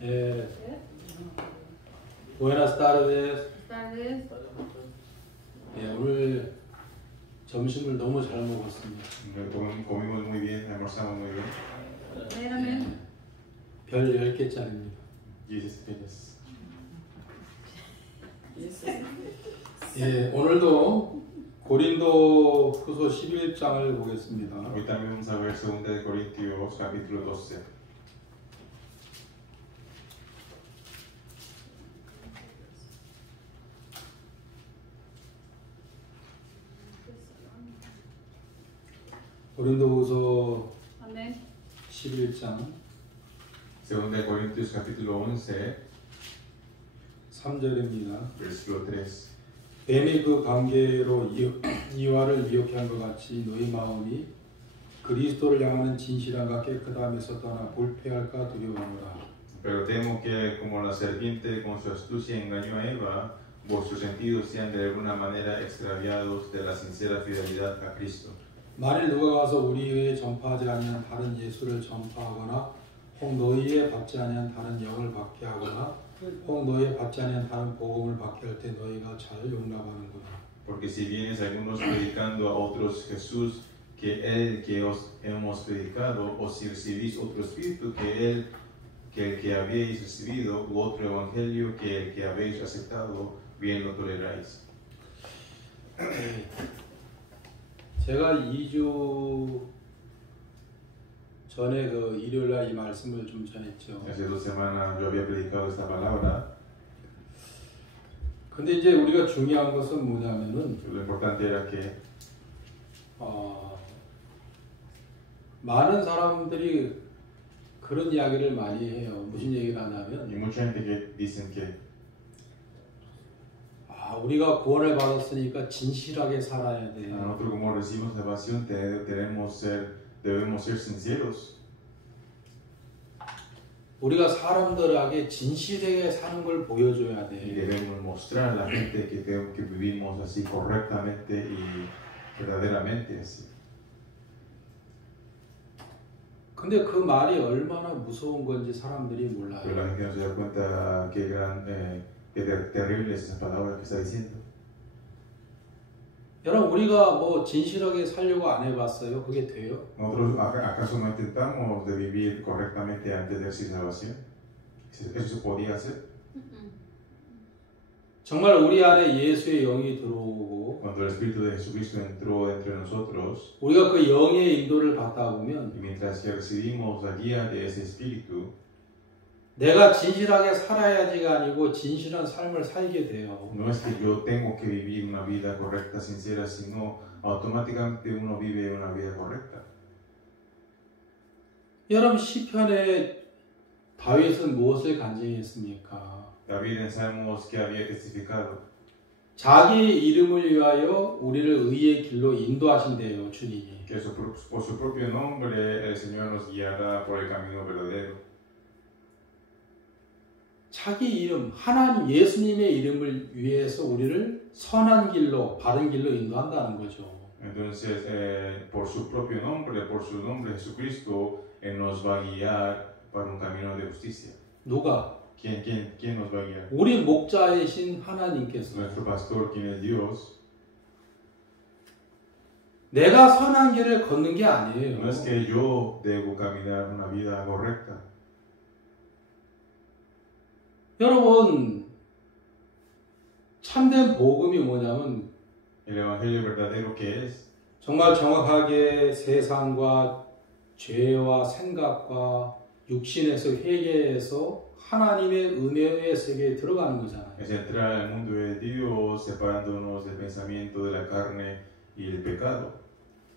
Eh, buenas tardes. tardes. 예, 오늘 점심을 너무 잘 먹었습니다. Comimos muy bien, almorzamos muy bien. Veramente. 별 10개짜리입니다. 10 estrellas. 예, 오늘도 고린도 후서 11장을 보겠습니다. Hoy también vamos a ver 2 de Corintios, capítulo 12. 고린도후서 Amén. 11장 2 de Corintios, capítulo 11, 3절입니다. versículo 3. 뱀이 그 관계로 이와를 미혹해 한 것 같이 너희 마음이 그리스도를 향하는 진실함과 깨끗함에서 떠나 불패할까 두려워하노라. Pero temo que, como la serpiente con su astucia engañó a Eva, vuestros sentidos sean de alguna manera extraviados de la sincera fidelidad a Cristo. 만일 누가 가서 우리의 전파하지 아니한 다른 예수를 전파하거나 혹 너희의 받지 아니한 다른 영을 받게 하거나 혹 너희의 받지 아니한 다른 복음을 받게 할 때 너희가 잘 용납하는구나. Porque si vienes algunos predicando a otros Jesús que el que os hemos predicado, o si recibís otro espíritu que el que habéis recibido, u otro evangelio que el que habéis aceptado, bien lo toleráis. 제가 2주 전에 그 일요일날 이 말씀을 좀 전했죠. Hace 2 semanas yo había predicado esta palabra. 근데 이제 우리가 중요한 것은 뭐냐면은 Lo importante era que 많은 사람들이 그런 이야기를 많이 해요. 무슨 얘기를 hay 하냐면 mucha gente que dicen que 우리가 구원을 받았으니까 진실하게 살아야 돼. nosotros como recibimos salvación debemos ser sinceros. 우리가 사람들에게 진실하게 사는 걸 보여줘야 Y 돼. debemos mostrar a la gente que vivimos así correctamente y verdaderamente así. 근데 그 말이 얼마나 무서운 건지 사람들이 Pero la 몰라요. gente no se da cuenta qué terrible es esa palabra que está diciendo. 여러분 우리가 뭐 진실하게 살려고 안 해봤어요? 그게 돼요? ¿Nosotros acaso no intentamos de vivir correctamente antes de recibir salvación? ¿Eso se podía hacer? 정말 우리 안에 예수의 영이 들어오고 Cuando el Espíritu de Jesucristo entró entre nosotros, 우리가 그 영의 인도를 받다 보면 y mientras que recibimos la guía de ese Espíritu, 내가 진실하게 살아야지가 아니고 진실한 삶을 살게 돼요. no es que yo tengo que vivir una vida correcta, sincera, sino automáticamente uno vive una vida correcta. 여러분 시편에 다윗은 무엇을 간증했습니까? David en Salmos que había testificado 자기 이름을 위하여 우리를 의의 길로 인도하신대요, 주님이. que por su propio nombre el Señor nos guiará por el camino verdadero. 자기 이름, 하나님 예수님의 이름을 위해서 우리를 선한 길로, 바른 길로 인도한다는 거죠. Entonces, por su propio nombre, por su nombre Jesucristo, Él nos va a guiar para un camino de justicia. 누가? ¿Quién nos va a guiar? 우리 목자이신 하나님께서. Nuestro pastor, quien es Dios. 내가 선한 길을 걷는 게 아니에요. No es que yo debo caminar una vida correcta. 여러분, 참된 복음이 뭐냐면 El evangelio verdadero que es 정말 정확하게 세상과 죄와 생각과 육신에서 회개해서 하나님의 은혜의 세계에 들어가는 거잖아요. es entrar al mundo de Dios, separándonos del pensamiento de la carne y el pecado.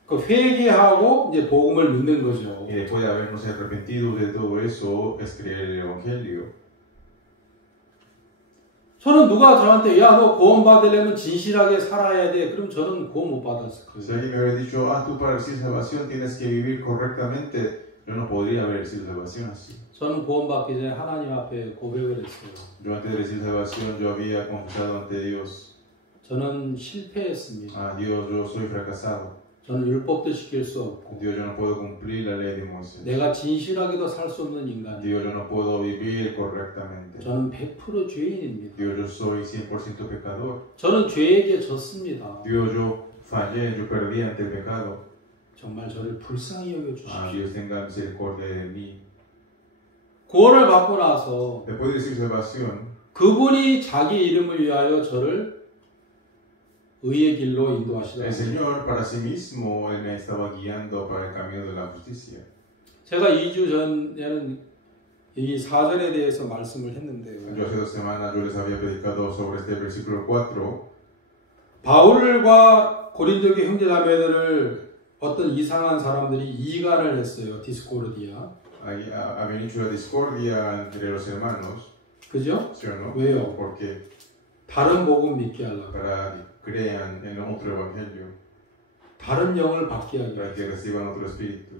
그 회개하고 이제 복음을 믿는 거죠. Y después de habernos arrepentido de todo eso, es creer el evangelio. 저는 누가 저한테 야 너 구원 받으려면 진실하게 살아야 돼. 그럼 저는 구원 못 받았을 Si 거예요. alguien me hubiera dicho, tú para recibir salvación tienes que vivir correctamente, yo no podría haber recibido salvación así. 저는 구원 받기 전에 하나님 앞에 고백을 했어요. Yo antes de recibir salvación, yo había confesado ante Dios, 저는 실패했습니다. Dios, yo soy fracasado. 저는 율법도 지킬 수 없고 Dios, yo no puedo cumplir la ley de Moisés. 내가 진실하게도 살 수 없는 인간이에요. Dios, yo no puedo vivir correctamente. 저는 100% 죄인입니다. Dios, yo soy 100% pecador. 저는 죄에게 졌습니다. Dios, yo fallé, yo perdí ante el pecado. 정말 저를 불쌍히 여겨주십시오. Dios tenga misericordia de mí. 구원을 받고 나서 Después de recibir salvación, 그분이 자기 이름을 위하여 저를 의의 길로 인도하시다. el Señor para sí mismo Él me estaba guiando para el camino de la justicia. 제가 2주 전에는 이 4절에 대해서 말씀을 했는데요. Yo hace 2 semanas yo les había predicado sobre este versículo 4. 바울과 고린도교 형제자매들을 어떤 이상한 사람들이 이간을 했어요. 디스코르디아. Habían hecho la discordia entre los hermanos, 그죠? ¿sí o no? 왜요? Porque 다른 복음 믿게 하려고. para que crean en otro evangelio, 다른 영을 받게 하기 para 위해서. que reciban otro espíritu.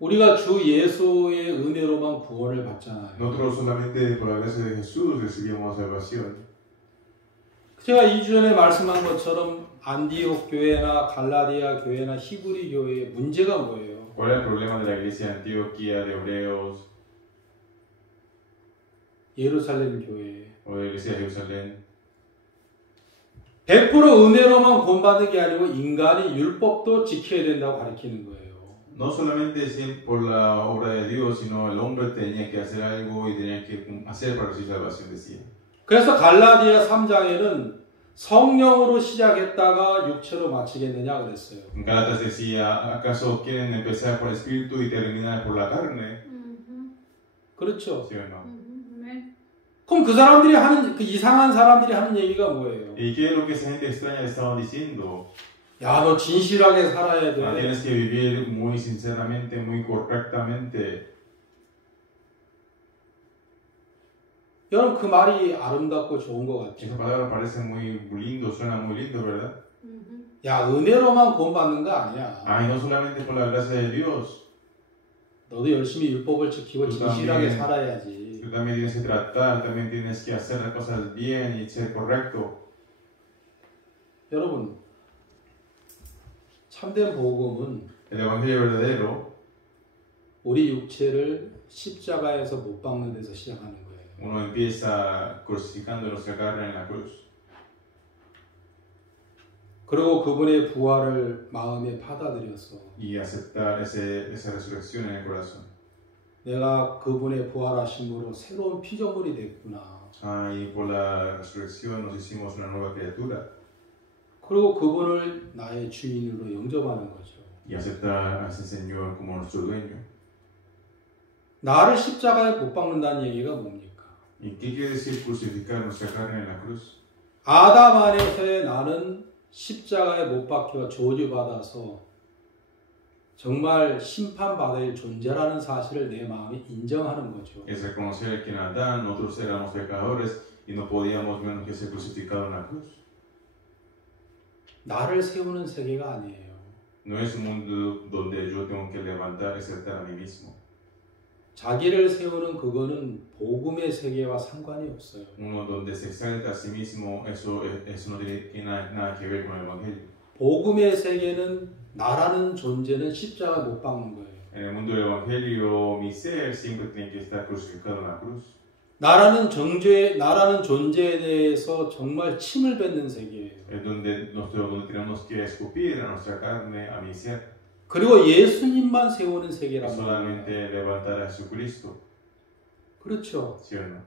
우리가 주 예수의 은혜로만 구원을 받잖아요. Nosotros solamente por la gracia de Jesús recibimos salvación. 제가 2주 전에 말씀한 것처럼 안디옥 교회나 갈라디아 교회나 히브리 교회의 문제가 뭐예요? ¿Cuál es el problema de la iglesia de Antioquía, de Hebreos 예루살렘 교회. o de la iglesia de Jerusalén? 100% 은혜로만 구원받는 게 아니고 인간이 율법도 지켜야 된다고 가르치는 거예요. No solamente por la obra de Dios, sino el hombre tenía que hacer algo y tenía que hacer para recibir salvación, decía. 그래서 갈라디아 3장에는 성령으로 시작했다가 육체로 마치겠느냐 그랬어요. En Gálatas decía, ¿acaso quieren empezar por el espíritu y terminar por la carne? 그렇죠. ¿Sí o no? 아멘. 그럼 그 사람들이 하는 그 이상한 사람들이 하는 얘기가 뭐예요? ¿Y qué es lo que esa gente extraña le estaban diciendo? 야, 너 진실하게 살아야 돼. Tienes que vivir muy sinceramente, muy correctamente. 여러분 그 말이 아름답고 좋은 것 Esa 같죠. palabra parece muy lindo, suena muy lindo, ¿verdad? 야, 은혜로만 구원받는 거 아니야. Ay, no solamente por la gracia de Dios. 너도 열심히 율법을 지키고 그 진실하게 다음에 살아야지. Tú también tienes que tratar, también tienes que hacer las cosas bien y ser correcto. 여러분 참된 복음은 El evangelio verdadero, 우리 육체를 십자가에서 못 박는 데서 시작하는 거예요. uno empieza crucificando nuestra carne en la cruz. 그리고 그분의 부활을 마음에 받아들여서 Y aceptar esa resurrección en el corazón. 내가 그분의 부활하심으로 새로운 피조물이 됐구나. Y por la resurrección nos hicimos una nueva criatura. 그리고 그분을 나의 주인으로 영접하는 거죠. Y aceptar a ese Señor como nuestro dueño. 나를 십자가에 못 박는다는 얘기가 뭡니까? ¿Y qué quiere decir crucificar nuestra carne en la cruz? 아담 안에서의 나는 십자가에 못 박혀 저주받아서 정말 심판받을 존재라는 사실을 내 마음에 인정하는 거죠. Es reconocer que en Adán nosotros éramos pecadores y no podíamos menos que ser crucificados en la cruz. 나를 세우는 세계가 아니에요. No es un mundo donde yo tengo que levantar y exaltar a mí mismo. 자기를 세우는 그거는 복음의 세계와 상관이 없어요. Uno donde se exalta a sí mismo, eso no tiene nada que ver con el Evangelio. 복음의 세계는 나라는 존재는 십자가 못 박는 거예요. En el mundo del Evangelio, mi ser siempre tiene que estar crucificado en la cruz. 나라는 존재에 대해서 정말 침을 뱉는 세계예요. Es donde tenemos que escupir a nuestra carne, a mi ser. 그리고 예수님만 세우는 세계란 말이에요. Solamente levantar a Jesucristo. 그렇죠. ¿Sí o no?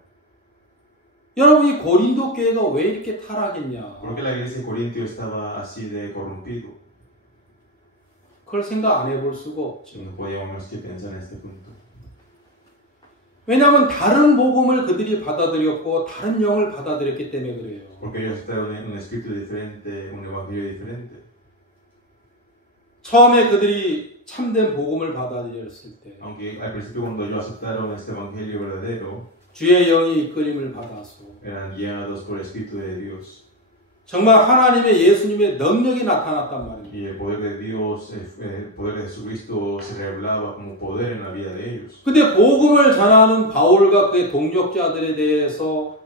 여러분 이 고린도 교회가 왜 이렇게 타락했냐? ¿Por qué la iglesia de Corintio estaba así de corrompido? 그걸 생각 안 해볼 수가 없죠. No podíamos que pensar en este punto. 왜냐하면 다른 복음을 그들이 받아들였고 다른 영을 받아들였기 때문에 그래요. Porque ellos estaban en un espíritu diferente, un evangelio diferente. 처음에 그들이 참된 복음을 받아들였을 때 Aunque al principio cuando ellos aceptaron este evangelio verdadero, 주의 영이 이끌림을 받아서 eran guiados por el Espíritu de Dios. 정말 하나님의 예수님의 능력이 나타났단 말입니다. Y el poder de Dios, el poder de Jesucristo se revelaba como poder en la vida de ellos. 근데 복음을 전하는 바울과 그의 동역자들에 대해서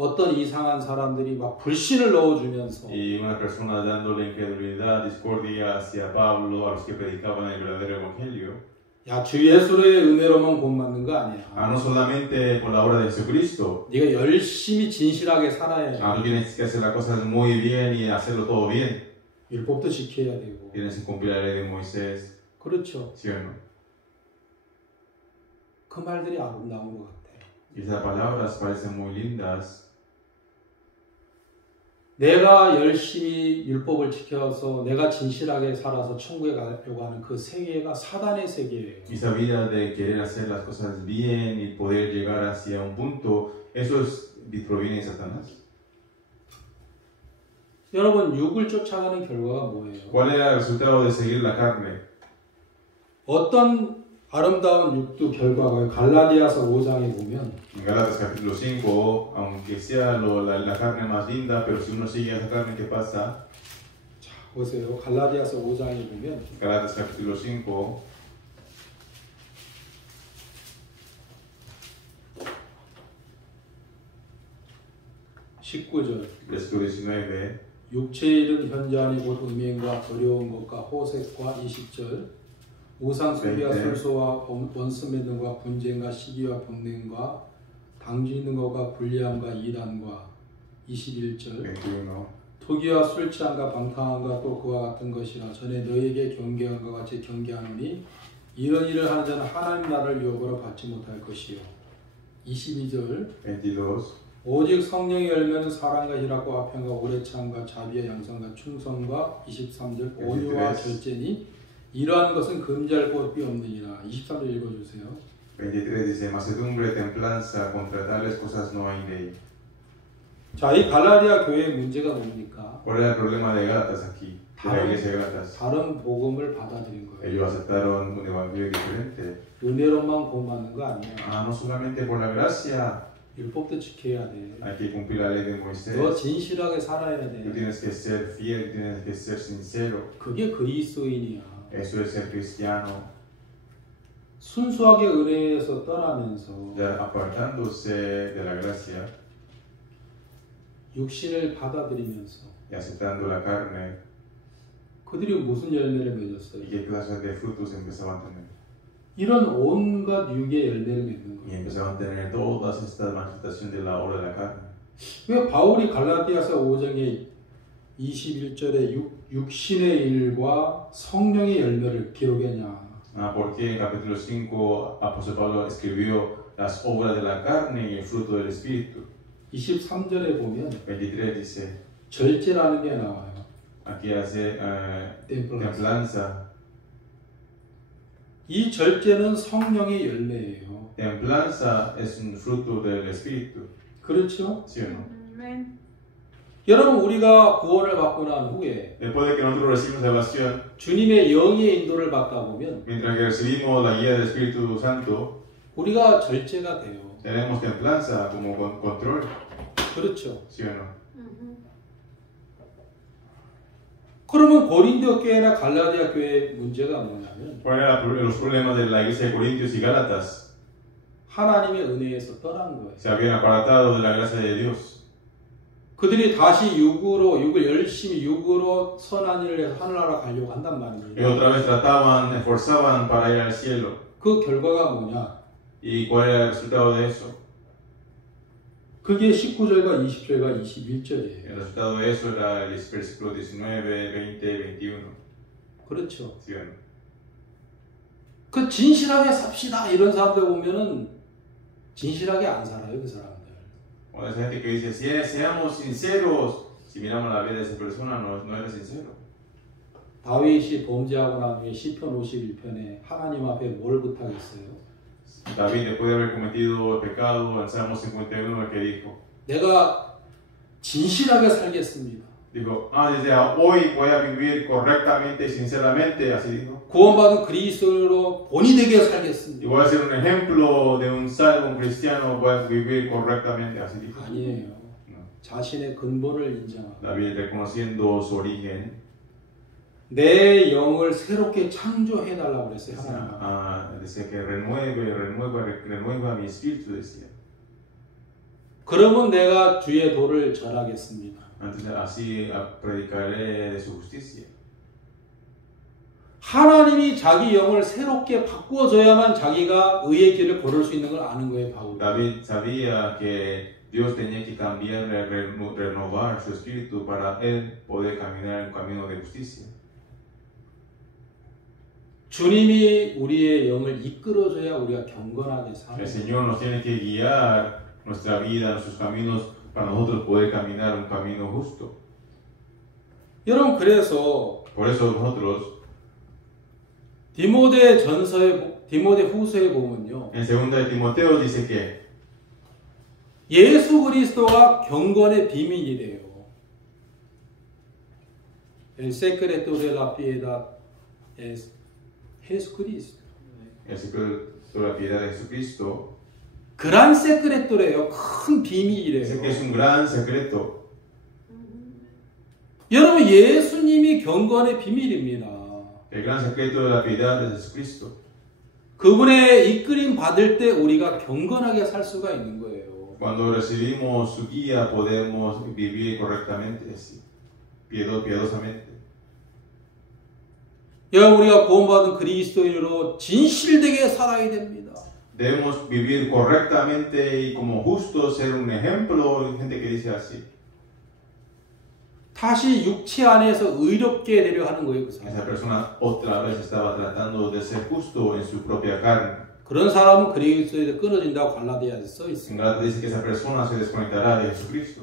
어떤 이상한 사람들이 막 불신을 넣어주면서 Y una persona dándole incredulidad, discordia hacia Pablo, a los que predicaban el verdadero evangelio. 야, 주 예수의 은혜로만 구원받는 거 아니야. No solamente por la obra de Jesucristo. 네가 열심히 진실하게 살아야 해. Tú tienes que hacer las cosas muy bien y hacerlo todo bien. 율법도 지켜야 되고. Tienes que cumplir la ley de Moisés. 그렇죠. ¿Sí o no? 그 말들이 아름다운 것 같아요. Y esas palabras parecen muy lindas. 내가 열심히 율법을 지켜서 내가 진실하게 살아서 천국에 가려고 하는 그 세계가 사단의 세계예요. Esa vida de querer hacer las cosas bien y poder llegar hacia un punto, eso proviene de Satanás. 여러분, 육을 쫓아가는 결과가 뭐예요? ¿Cuál era el resultado de seguir la carne? 어떤 아름다운 육도 결과가 갈라디아서 5장에 보면 En Gálatas capítulo 5, aunque sea la carne más linda, pero si uno sigue esa carne, ¿qué pasa? 자, 보세요. 갈라디아서 5장에 보면 Gálatas capítulo 5, 19절 versículo 19. 육체의 일은 현저하니 곧 음행과 어려운 것과 호색과 20절 우상 숭배와 네. 술소와 원수 맺음과 분쟁과 시기와 병냉과 당주 있는 것과 불리함과 이단과 21절 21. 토기와 술 취함과 방탕함과 또 그와 같은 것이라 전에 너희에게 경계한 것 같이 경계하노니 이런 일을 하는 자는 하나님 나라를 유업으로 받지 못할 것이요 22절 22. 오직 성령의 열매는 사랑과 희락과 화평과 오래 참과 자비와 양선과 충성과 23절 온유와 절제니 이러한 것은 금지할 법이 없느니라 23절 읽어주세요. 23 dice, macedumbre, templanza, contra tales cosas no hay ley. 자, 이 갈라디아 교회의 문제가 뭡니까? ¿Cuál era el problema de Gálatas aquí? De la iglesia de Gálatas. 다른 복음을 받아들인 거예요. Ellos aceptaron un evangelio diferente. 은혜로만 구원받는 거 아니야. No solamente por la gracia, 율법도 지켜야 돼. hay que cumplir la ley de Moisés. 너 진실하게 살아야 Tú 돼. tienes que ser fiel, tienes que ser sincero. 그게 그리스도인이야. Eso es ser cristiano. 순수하게 은혜에서 떠나면서 Ya apartándose de la gracia 육신을 받아들이면서 y aceptando la carne, 그들이 무슨 열매를 ¿y 맺었어요? qué clase de frutos empezaban a tener? 이런 온갖 육의 열매를 맺는 Y 거예요. empezaban a tener todas estas manifestaciones de la obra de la carne. 왜 바울이 갈라디아서 5장의 21절에 육신의 일과 성령의 열매를 기록했냐? Porque en capítulo 5 apóstol Pablo escribió las obras de la carne y el fruto del espíritu. 23절에 보면 23 dice, 절제라는 게 나와요. aquí hace templanza. templanza. 이 절제는 성령의 열매예요. Templanza es un fruto del espíritu, 그렇죠? ¿sí o no? Amén. 여러분, 우리가 구원을 받고 난 후에 Después de que nosotros recibimos salvación, 주님의 영의 인도를 받다 보면 mientras que recibimos la guía del Espíritu Santo, 우리가 절제가 돼요. tenemos templanza como control, 그렇죠? ¿sí o no? 그러면 고린도 교회나 갈라디아 교회의 문제가 뭐냐면 ¿Cuáles eran los problemas de la iglesia de Corintios y Gálatas? 하나님의 은혜에서 떠난 거예요. Se habían apartado de la gracia de Dios. 그들이 다시 육을 열심히 육으로 선한 일을 해서 하늘나라 가려고 한단 Y 말이에요. otra vez trataban, esforzaban para ir al cielo. 그 결과가 뭐냐? ¿Y cuál era el resultado de eso? 그게 19절과 20절과 21절이에요. El resultado de eso era el versículo 19, 20, 21. 그렇죠. ¿Sí o no? 그 진실하게 삽시다 이런 사람들 보면은 진실하게 안 살아요, 그 사람들. O esa gente que dice, seamos sinceros, si miramos la vida de esa persona, no era sincero. 다윗이 범죄하고 난 후에 시편 51편에 하나님 앞에 뭘 부탁했어요? David, después de haber cometido el pecado, en Salmo 51, el que dijo, 내가 진실하게 살겠습니다. dijo, desde hoy voy a vivir correctamente y sinceramente, así dijo. 구원받은 그리스도로 본이 되게 Y 살겠습니다. voy a ser un ejemplo de un salvo, un cristiano, voy a vivir correctamente, así dijo. 아니에요. No. 자신의 근본을 인정하고 David, reconociendo su origen, 내 영을 새롭게 창조해달라고 그랬어요. 하나님. dice que renueva mi espíritu, decía. 그러면 내가 주의 도를 전하겠습니다. Entonces así predicaré de su justicia. 하나님이 자기 영을 새롭게 바꿔줘야만 자기가 의의 길을 걸을 수 있는 걸 아는 거예요, 바울. David sabía que Dios tenía que cambiar, renovar su espíritu para él poder caminar el camino de justicia. 주님이 우리의 영을 이끌어줘야 우리가 경건하게 El 사는 Señor nos tiene que guiar nuestra vida, nuestros caminos, para nosotros poder caminar un camino justo. 여러분, 그래서 Por eso nosotros, 디모데 후서에 보면요, en 2 de Timoteo dice que 예수 그리스도가 경건의 비밀이래요. El secreto de la piedad es Jesucristo. el secreto de la piedad de Jesucristo 그란 세크레토래요. 큰 dice que 비밀이래요. es un gran secreto. 여러분, 예수님이 경건의 비밀입니다. El gran secreto de la piedad de Jesucristo. 그분의 이끌림 받을 때 우리가 경건하게 살 수가 있는 거예요. Cuando recibimos su guía podemos vivir correctamente, así, piadosamente. 여러분, 우리가 구원받은 그리스도인으로 진실되게 살아야 됩니다. Debemos vivir correctamente y como justos, ser un ejemplo. Hay gente que dice así. 다시 육체 안에서 의롭게 되려 하는 거예요, 그 사람. Esa persona otra vez estaba tratando de ser justo en su propia carne. 그런 사람은 그리스도에서 끊어진다고 갈라디아에 써 En 있습니다. Gálatas dice que esa persona se desconectará de Jesucristo.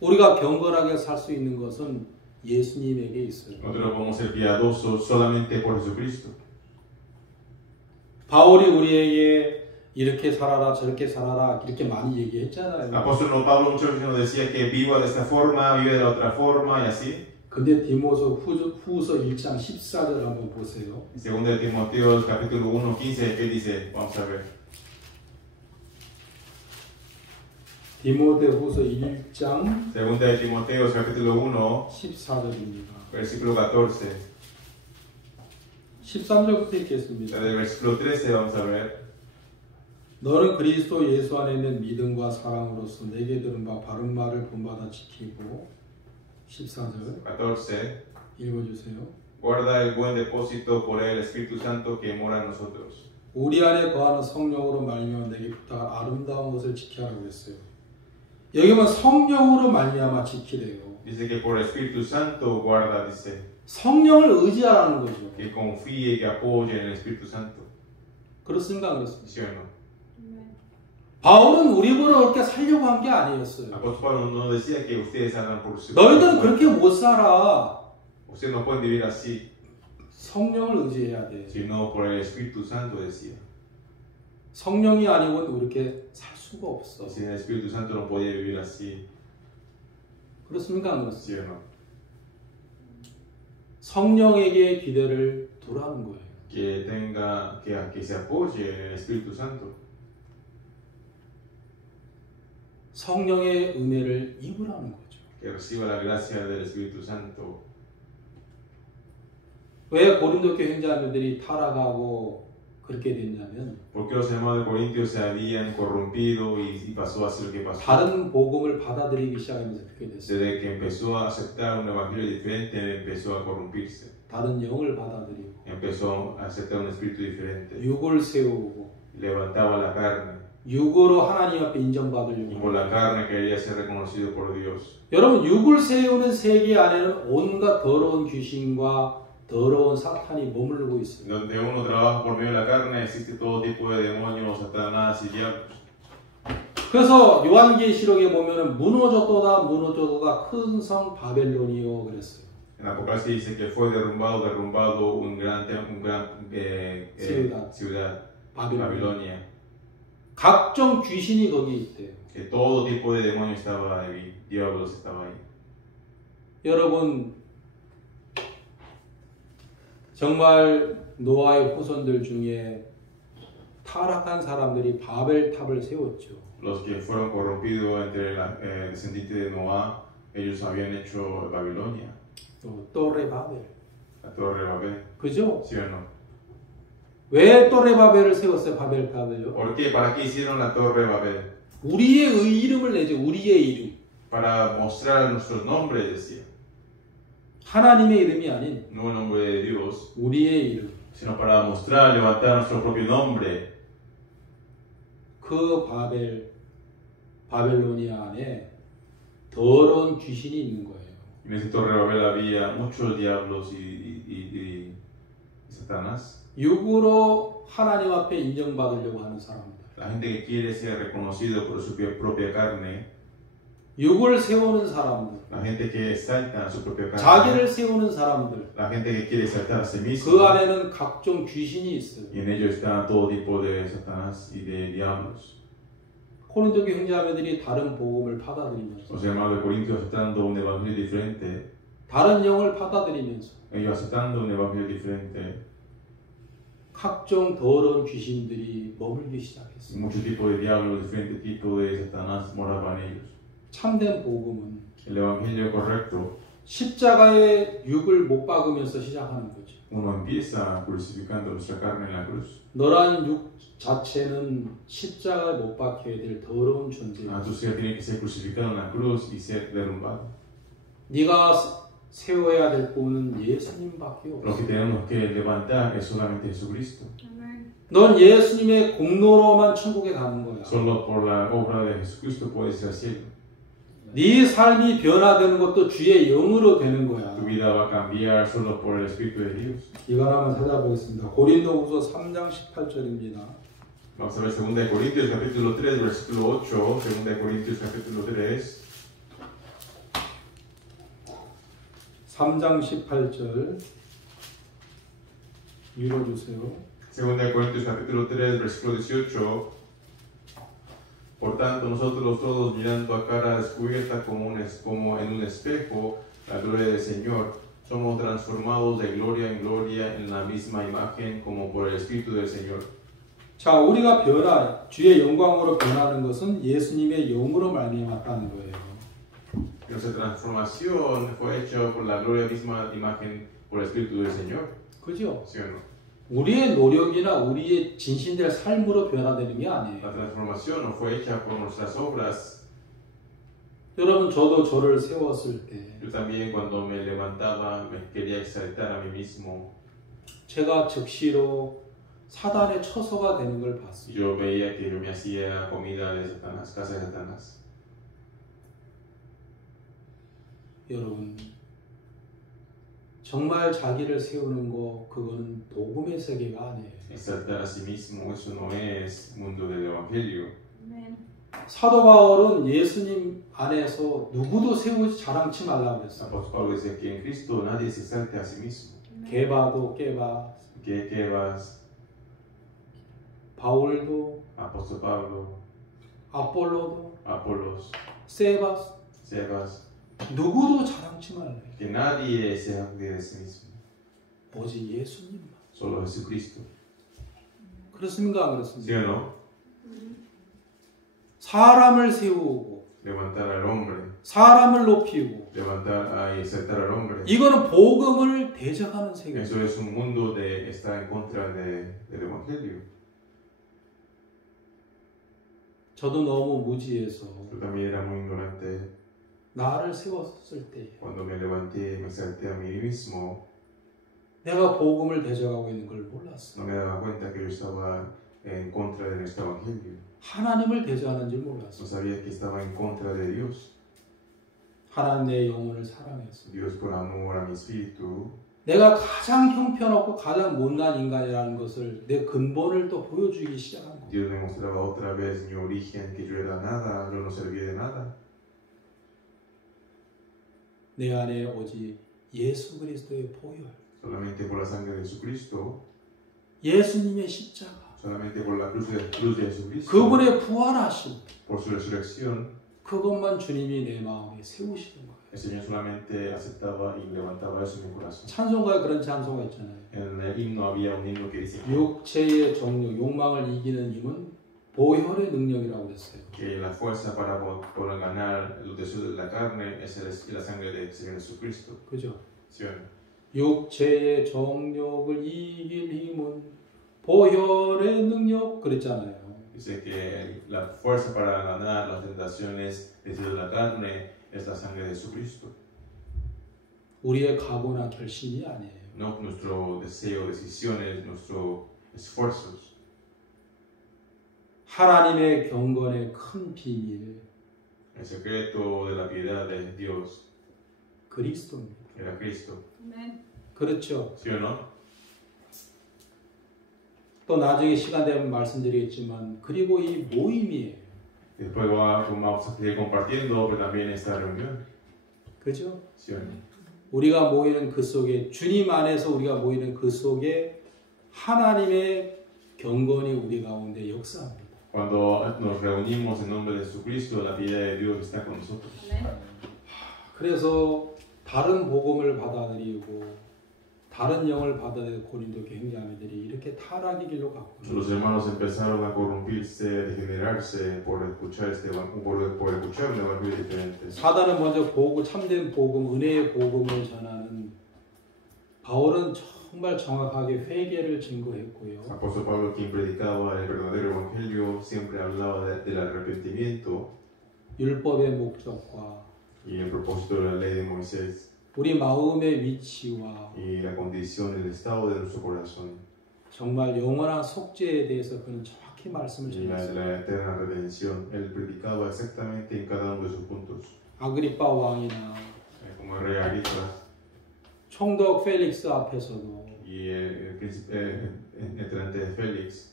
우리가 경건하게 살 수 있는 것은 예수님에게 있어요. Nosotros podemos ser piadosos solamente por Jesucristo. 바울이 우리에게 이렇게 살아라 저렇게 살아라 이렇게 많이 얘기했잖아요. Apóstol Pablo muchas veces nos decía que viva de esta forma, vive de la otra forma y así. 근데 디모서 후서 1장 14절 한번 보세요. En 2 de Timoteo capítulo 1, 15, ¿qué dice? Vamos a ver. 디모데 후서 1장 2 de Timoteo capítulo 1, 14절입니다. versículo 14. 13절부터 읽겠습니다. Desde el versículo 13 vamos a ver. 너는 그리스도 예수 안에 있는 믿음과 사랑으로서 내게 들은 바 바른 말을 본받아 지키고 14절 14. 읽어주세요. Guarda el buen depósito por el Espíritu Santo que mora en nosotros. 우리 안에 거하는 성령으로 말미암아 내게 부탁한 아름다운 것을 지키라고 했어요. 여기만 성령으로 말미암아 지키래요. Dice que por el Espíritu Santo guarda, dice. 성령을 의지하라는 거죠. Que confíe, que apoye en el Espíritu Santo. 그렇습니까? 안 그렇습니까? ¿Sí o no? 바울은 우리보다 그렇게 살려고 한 게 아니었어요. Apóstol Pablo no decía que ustedes hagan por su 너희들은 그렇게 못 살아. Ustedes no pueden vivir así, 성령을 의지해야 돼. sino por el Espíritu Santo, decía. 성령이 아니고는 이렇게 살 수가 없어. Sin el Espíritu Santo no podía vivir así, 그렇습니까? 안 그렇습니까? ¿sí o no? 성령에게 기대를 두라는 거예요. Que se apoye en el Espíritu Santo. 성령의 은혜를 입으라는 거죠. Que reciba la gracia del Espíritu Santo. 왜 고린도 교회 형제자매들이 타락하고 그렇게 됐냐면 ¿Por qué los hermanos de Corintios se habían corrompido y pasó a ser lo que pasó? 다른 복음을 받아들이기 시작하면서 그렇게 됐어요. Desde que empezó a aceptar un evangelio diferente, empezó a corrompirse. 다른 영을 받아들이고 Empezó a aceptar un espíritu diferente. 육을 세우고 Levantaba la carne. 육으로 하나님 앞에 Y 인정받으려고. por la carne quería ser reconocido por Dios. 여러분, 육을 세우는 세계 안에는 온갖 더러운 귀신과 더러운 사탄이 머무르고 있어요. Donde uno trabaja por medio de la carne, existe todo tipo de demonios, satanás y diablos. 그래서 요한계시록에 보면은 무너졌도다 큰 성 바벨론이요 그랬어요. En Apocalipsis dice que fue derrumbado un gran ciudad, Babilonia. 각종 귀신이 거기 있대요. Que todo tipo de demonios estaba ahí, diablos estaba ahí. 여러분, 정말 노아의 후손들 중에 타락한 사람들이 바벨탑을 세웠죠. Los que fueron corrompidos entre la descendiente de Noah, ellos habían hecho Babilonia, 또 또레 바벨. la torre de Babel. 그죠? ¿Sí o no? 왜 또레 바벨을 세웠어요? 바벨탑을요? ¿Por qué? ¿Para qué hicieron la torre de Babel? 우리의 이름을 내죠. 우리의 이름. para mostrar nuestros nombres, decía. 하나님의 이름이 아닌 No el nombre de Dios, 우리의 이름. sino para mostrar, levantar nuestro propio nombre. 그 바벨로니아 안에 더러운 귀신이 있는 거예요. En ese torre de Babel había muchos diablos y Satanás. 육으로 하나님 앞에 인정받으려고 하는 사람들. La gente que quiere ser reconocido por su propia carne, 육을 세우는 사람들. la gente que exalta su propia carne, 자기를 세우는 사람들. la gente que quiere exaltar a sí 그 mismo. 안에는 각종 귀신이 있어요. Y en ellos está todo tipo de Satanás y de diablos. 코린도 교회 형제자매들이 다른 복음을 받아들이면서 Los hermanos de Corintios aceptando un evangelio diferente, 다른 영을 받아들이면서 ellos aceptando un evangelio diferente, 각종 더러운 귀신들이 머물기 시작했어요. muchos tipos de diablos, diferentes tipos de Satanás moraban en ellos. 참된 복음은 El evangelio correcto, 십자가에 육을 못 박으면서 시작하는 거죠. uno empieza crucificando nuestra carne en la cruz. 너란 육 자체는 십자가에 못 박혀야 될 더러운 존재예요. Tu ser tiene que ser crucificado en la cruz y ser derrumbado. 네가 세워야 될 분은 예수님밖에 Lo 없어. que tenemos que levantar es solamente Jesucristo. Amen. 넌 예수님의 공로로만 천국에 가는 거야. Solo por la obra de Jesucristo puedes ir al cielo. 네 삶이 변화되는 것도 주의 영으로 되는 거야. Tu vida va a cambiar solo por el Espíritu de Dios. 이건 한번 찾아보겠습니다. 고린도후서 3장 18절입니다. Vamos a ver 2 Corintios capítulo 3 versículo 8. 2 Corintios capítulo 3. 3장 18절 읽어주세요. 2 Corintios capítulo 3 versículo 18. Por tanto, nosotros todos mirando a cara descubierta como en un espejo la gloria del Señor, somos transformados de gloria en gloria en la misma imagen como por el Espíritu del Señor. 자, 우리가 주의 영광으로 변하는 것은 예수님의 영으로 말미암았다는 거예요. Nuestra transformación fue hecha por la gloria misma imagen por el Espíritu del Señor. 그죠? ¿Sí o no? 우리의 노력이나 우리의 진신될 삶으로 변화되는 게 La 아니에요. transformación no fue hecha por nuestras obras. 여러분, 저도 저를 세웠을 때 Yo también cuando me levantaba me quería exaltar a mí mismo. 제가 즉시로 사단의 처소가 되는 걸 봤어요. Yo veía que yo me hacía comida de Satanás, casa de Satanás. 여러분, 정말 자기를 세우는 거 그거는 복음의 세계가 아니에요. Exaltar a sí mismo, eso no es mundo del Evangelio. Amen. 사도 바울은 예수님 안에서 누구도 세우지 자랑치 말라고 그랬어요. Apóstol Pablo dice que en Cristo nadie se exalte a sí mismo. 게바도 깨바, Que vas, 바울도, Apóstol Pablo, 아폴로도, Apolos, 세바스, Sebas, 누구도 자랑치 말래요. que nadie se jacte de sí mismo, 오직 예수님만. solo Jesucristo. 그렇습니까? 안 ¿Sí 그렇습니까? o no? 사람을 세우고 Levantar al hombre, 사람을 높이고 levantar y exaltar al hombre. 이거는 복음을 대적하는 세계예요. Eso es un mundo de estar en contra del Evangelio. 저도 너무 무지해서 Yo también era muy ignorante. 나를 세웠을 때 Cuando me levanté, me exalté a mí mismo, 내가 복음을 대적하고 있는 걸 몰랐어. no me daba cuenta que yo estaba en contra de nuestro Evangelio. 하나님을 대적하는 줄 몰랐어. No sabía que estaba en contra de Dios. 하나님 내 영혼을 사랑했어. Dios por amor a mi espíritu. 내가 가장 형편없고 가장 못난 인간이라는 것을 내 근본을 또 보여주기 시작한 거야. Dios me mostraba otra vez mi origen, que yo era nada, yo no servía de nada. 내 안에 오직 예수 그리스도의 보혈, Solamente por la sangre de Jesucristo, 예수님의 십자가, solamente por la cruz de Jesucristo, 그분의 부활하심, por su resurrección, 그것만 주님이 내 마음에 세우시는 거예요. el Señor solamente aceptaba y levantaba eso en mi corazón. 찬송가에 그런 찬송가 있잖아요. En el himno había un himno que dice 육체의 정욕, 욕망을 이기는 힘은 보혈의 능력이라고 그랬어요. que la fuerza para poder ganar los deseos de la carne es la sangre del Señor Jesucristo. 그죠? ¿Sí o no? 육체의 정욕을 이길 힘은 보혈의 능력 그랬잖아요. Dice que la fuerza para ganar las tentaciones desde la carne es la sangre de Jesucristo. 우리의 각오나 결심이 아니에요. No nuestro deseo, decisiones, nuestros esfuerzos. 하나님의 경건의 큰 비밀 El secreto de la piedad de Dios 그리스도입니다. era Cristo. 아멘. 그렇죠. ¿Sí o no? 또 나중에 시간 되면 말씀드리겠지만 그리고 이 모임이에요. Después vamos a seguir compartiendo, pero también esta reunión. 그렇죠? ¿Sí o no? 우리가 모이는 그 속에 주님 안에서 우리가 모이는 그 속에 하나님의 경건이 우리 가운데 역사합니다. Cuando nos reunimos en nombre de Jesucristo, la piedad de Dios está con nosotros. 아멘. 그래서 다른 복음을 받아들이고 다른 영을 받아들이고 고린도 교회자매들이 이렇게 타락의 길로 갔고 Los hermanos empezaron a corrompirse, a degenerarse por escuchar por escuchar un evangelio diferente. 사단은 먼저 참된 복음, 은혜의 복음을 전하는 바울은 정말 정확하게 회개를 증거했고요. Apóstol Pablo, quien predicaba el verdadero evangelio, siempre hablaba del arrepentimiento 율법의 목적과 y el propósito de la ley de Moisés 우리 마음의 위치와 y la condición, el estado de nuestro corazón 정말 영원한 속죄에 대해서 그는 정확히 말씀을 y 전했어요. la eterna redención. Él predicaba exactamente en cada uno de sus puntos. 아그리파 왕이나 Como el rey Agripa 총독 펠릭스 앞에서도 y el príncipe entrante de Félix,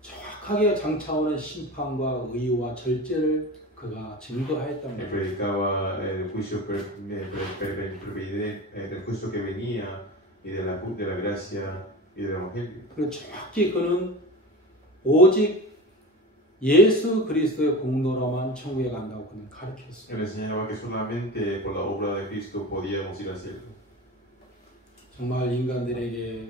정확하게 장차오는 심판과 의와 절제를 그가 증거하였단 él 말이에요. predicaba el juicio, el juicio que venía y de la gracia y del evangelio. 그리고 정확히 그는 오직 예수 그리스도의 공로로만 천국에 간다고 그는 가르쳤어요. Él enseñaba que solamente por la obra de Cristo podíamos ir al cielo. 정말 인간들에게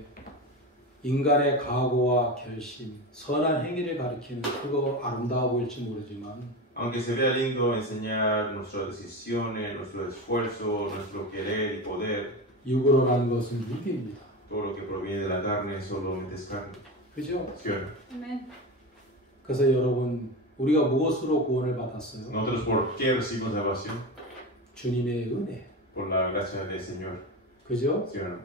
인간의 각오와 결심, 선한 행위를 가르치는 그거 아름다워 보일지 모르지만 Aunque se vea lindo enseñar nuestras decisiones, nuestro esfuerzo, nuestro querer y poder, 육으로 가는 것은 육입니다. todo lo que proviene de la carne solamente es carne. 그죠? ¿Sí o no? 아멘. 그래서 여러분 우리가 무엇으로 구원을 받았어요? Nosotros, ¿por qué recibimos salvación? 주님의 은혜. Por la gracia del Señor. 그죠? ¿Sí o no?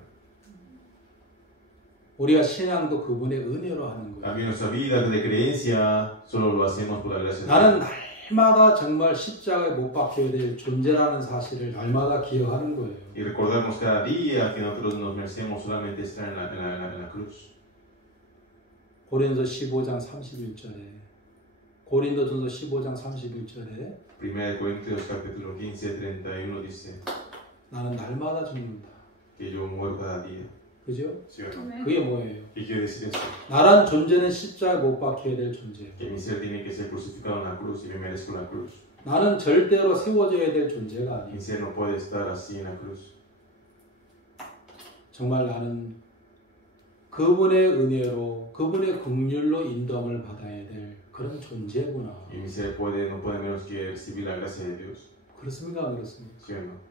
우리가 신앙도 그분의 은혜로 하는 거예요. También nuestra vida de creencia solo lo hacemos por la gracia de 나는 Dios. 날마다 정말 십자가에 못 박혀야 될 존재라는 사실을 날마다 기억하는 거예요. Y recordarnos cada día que nosotros nos merecemos solamente estar en la cruz. 고린도 15장 31절에 고린도전서 15장 31절에 1 Corintios capítulo 15, 31 dice 나는 날마다 죽는다. que yo muero cada día. 그죠? ¿Sí o no? 아멘. 그게 뭐예요? ¿Qué quiere decir eso? 나란 존재는 십자가에 못 박혀야 될 존재예요. Que mi ser tiene que ser crucificado en la cruz y me merezco la cruz. 나는 절대로 세워져야 될 존재가 아니에요. Mi ser no puede estar así en la cruz. 정말 나는 그분의 은혜로 그분의 긍휼로 인도함을 받아야 될 그런 존재구나. Y mi ser no puede menos que recibir la gracia de Dios. 그렇습니까? 안 그렇습니까? ¿Sí o no?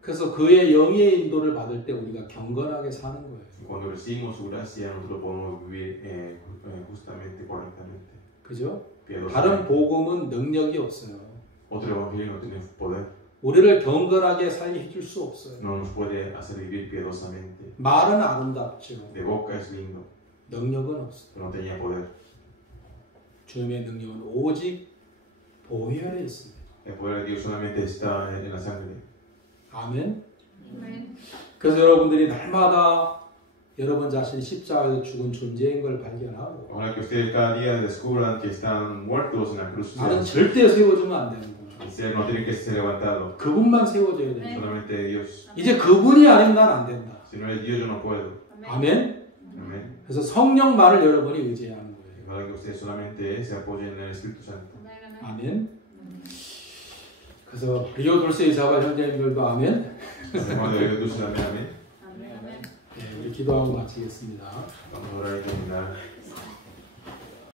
그래서 그의 영의 인도를 받을 때 우리가 경건하게 사는 거예요. Y cuando recibimos su gracia, nosotros podemos vivir justamente, correctamente. 그죠? Piadosamente. 다른 복음은 능력이 없어요. Otro evangelio no tiene poder. 우리를 경건하게 살게 해줄 수 없어요. No nos puede hacer vivir piadosamente. 말은 아름답죠. De boca es lindo, 능력은 없어요. pero no tenía poder. 주님의 능력은 오직 보혈에 있습니다. El poder de Dios solamente está en la sangre. 아멘. 아멘. 그래서 여러분들이 날마다 여러분 자신이 십자가에서 죽은 존재인 걸 발견하고 Ahora que ustedes cada día descubran que están muertos en la cruz, 나는 절대 세워주면 안 되는 거예요. el ser no tiene que ser levantado, 그분만 세워줘야 돼요. 네. solamente de Dios. 이제 그분이 아니면 난 안 된다. Si no es Dios, yo no puedo. 아멘. Amén. 그래서 성령만을 여러분이 의지해야 하는 거예요. Para que ustedes solamente se apoyen en el Espíritu Santo. 아멘. 그래서 리오 돌스 이사가 형제님들도 아멘. Hermano de Dios, amén, amén. 아멘. 네, 우리 기도하고 마치겠습니다. Vamos a orar y terminar.